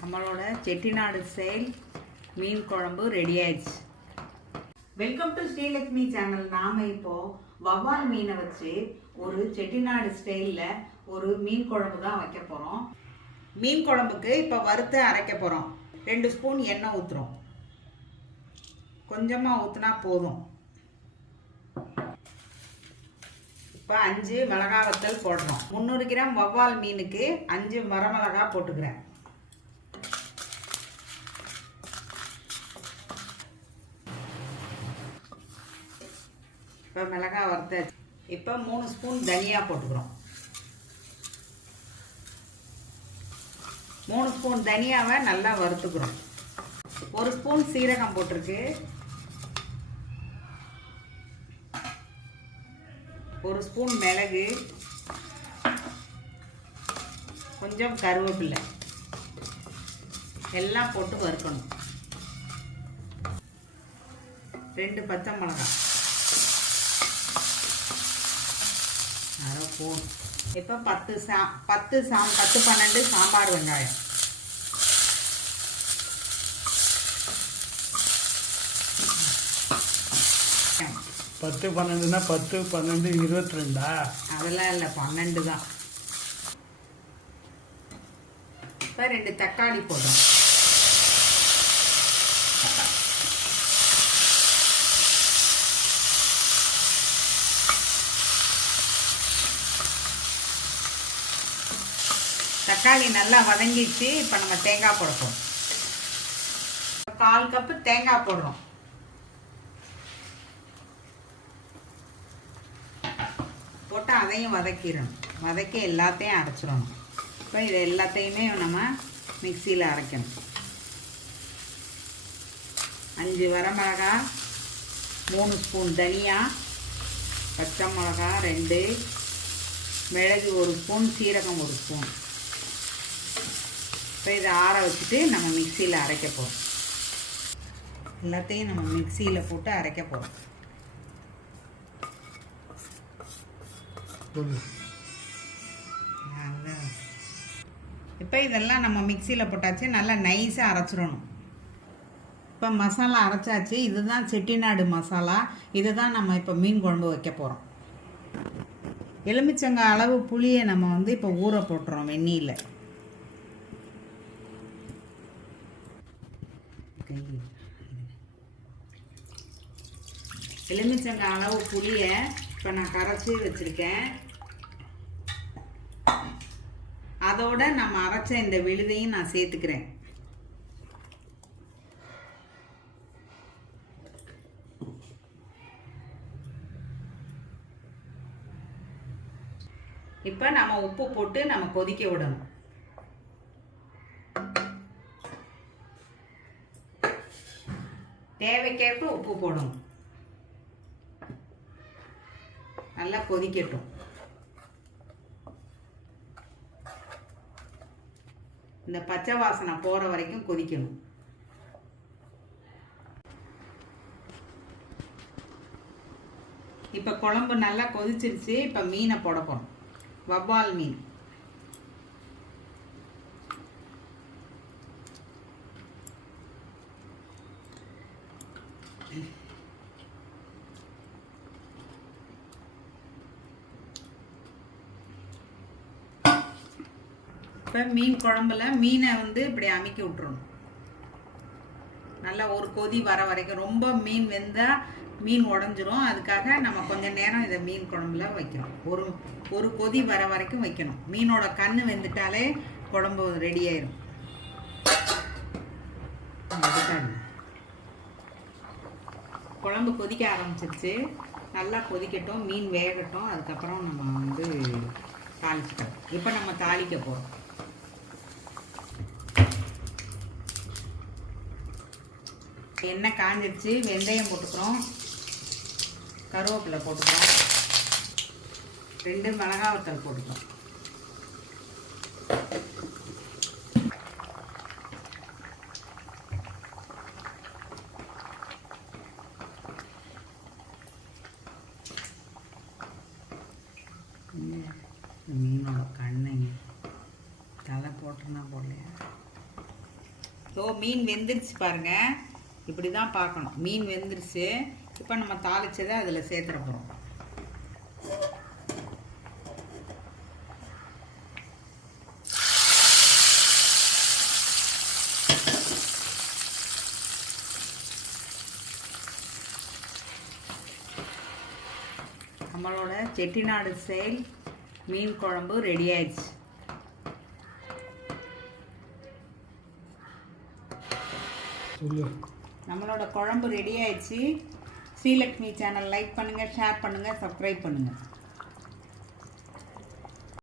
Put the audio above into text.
நம்மளோட செட்டிநாடு ஸ்டைல் மீன் குழம்பு ரெடி ஆயிடுச்சு. Welcome to Srilakshmi channel. நாம் இப்போது வவ்வால் மீனை வச்சு ஒரு செட்டிநாடு ஸ்டைலில் ஒரு மீன் குழம்பு தான் வைக்க போகிறோம். மீன் குழம்புக்கு இப்போ வறுத்து அரைக்க போகிறோம். 2 ஸ்பூன் எண்ணெய் ஊற்றுறோம். கொஞ்சமாக ஊற்றினா போதும். இப்போ 5 மிளகாய் வத்தல் போடுறோம். 300 கிராம் வவ்வால் மீனுக்கு 5 வரமிளகா போட்டுக்கிறேன். இப்போ மிளகாய் வறுத்தாச்சு. இப்போ 3 ஸ்பூன் தனியா போட்டுக்கிறோம். 3 ஸ்பூன் தனியாவை நல்லா வறுத்துக்கிறோம். 1 ஸ்பூன் சீரகம் போட்டிருக்கு. 1 ஸ்பூன் மிளகு, கொஞ்சம் கருவேப்பிலை எல்லாம் போட்டு வறுக்கணும். 2 பச்சை மிளகாய், அரை ஸ்பூன். இப்போ 10-12 சாம்பார் வெங்காயம், பத்து 12னா 10, 12, 22. அதெல்லாம் இல்லை, 12 தான். இப்போ 2 தக்காளி போடுறோம். தக்காளி நல்லா வதங்கிச்சு. இப்போ நம்ம தேங்காய் போடுறோம். 1/4 கப்பு தேங்காய் போடுறோம். போட்டு அதையும் வதக்கிடணும். வதக்கி எல்லாத்தையும் அரைச்சிடணும். இப்போ இது எல்லாத்தையுமே நம்ம மிக்சியில் அரைக்கணும். 5 வரமிளகா, 3 ஸ்பூன் தனியா, பச்சை மிளகா 2, மிளகு 1 ஸ்பூன், சீரகம் 1 ஸ்பூன். இப்போ இதை ஆற வச்சுட்டு நம்ம மிக்சியில் அரைக்க போகிறோம். எல்லாத்தையும் நம்ம மிக்சியில் போட்டு அரைக்க போகிறோம். இப்போ இதெல்லாம் நம்ம மிக்சியில் போட்டாச்சு. நல்லா நைஸாக அரைச்சிடணும். இப்போ மசாலா அரைச்சாச்சு. இதுதான் செட்டிநாடு மசாலா. இதுதான் நம்ம இப்போ மீன் குழம்பு வைக்க போகிறோம். எலுமிச்சங்காய் அளவு புளியை நம்ம இப்போ ஊற போட்டுறோம் வெந்நீரில். எலுமிச்சங்காய் அளவு புளியை இப்போ நான் கரைச்சி வச்சுருக்கேன். அதோட நம்ம அரைச்ச இந்த விழுதையும் நான் சேர்த்துக்கிறேன். இப்போ நம்ம உப்பு போட்டு நம்ம கொதிக்க விடணும். தேவைக்கேற்ப உப்பு போடணும். நல்லா கொதிக்கட்டும். இந்த பச்சை வாசனை போகிற வரைக்கும் கொதிக்கணும். இப்போ குழம்பு நல்லா கொதிச்சிருச்சு. இப்போ மீனை போட போகிறோம். வவ்வால் மீன். இப்போ மீன் குழம்புல மீனை இப்படி அமுக்கி விட்டுறணும். நல்லா ஒரு கொதி வர வரைக்கும். ரொம்ப மீன் வெந்தால் மீன் உடஞ்சிரும். அதுக்காக நம்ம கொஞ்சம் நேரம் இதை மீன் குழம்புல வைக்கிறோம். ஒரு கொதி வர வரைக்கும் வைக்கணும். மீனோட கண்ணு வெந்துட்டாலே குழம்பு ரெடி ஆயிரும். குழம்பு கொதிக்க ஆரம்பிச்சிருச்சு. நல்லா கொதிக்கட்டும், மீன் வேகட்டும். அதுக்கப்புறம் நம்ம தாளிச்சுட்டோம். இப்போ நம்ம தாளிக்க போகிறோம். எண்ணெய் காஞ்சிருச்சு. வெந்தயம் போட்டுக்கிறோம், கருவேப்பிலை போட்டுக்கிறோம், 2 மிளகாய் வத்தல் போட்டுக்கிறோம். மீனோட கண்ணை தலை போட்டுனா போடலையா? ஸோ மீன் வெந்துருச்சு பாருங்க, இப்படி தான் பார்க்கணும். மீன் வெந்துருச்சு. இப்போ நம்ம தாளிச்சதை அதில் சேர்த்துற போகிறோம். நம்மளோட செட்டிநாடு ஸ்டைல் மீன் குழம்பு ரெடி ஆயிடுச்சு. நம்மளோட குழம்பு ரெடி ஆயிடுச்சு. ஸ்ரீலக்ஷ்மி சேனல் லைக் பண்ணுங்கள், ஷேர் பண்ணுங்கள், சப்ஸ்கிரைப் பண்ணுங்கள்.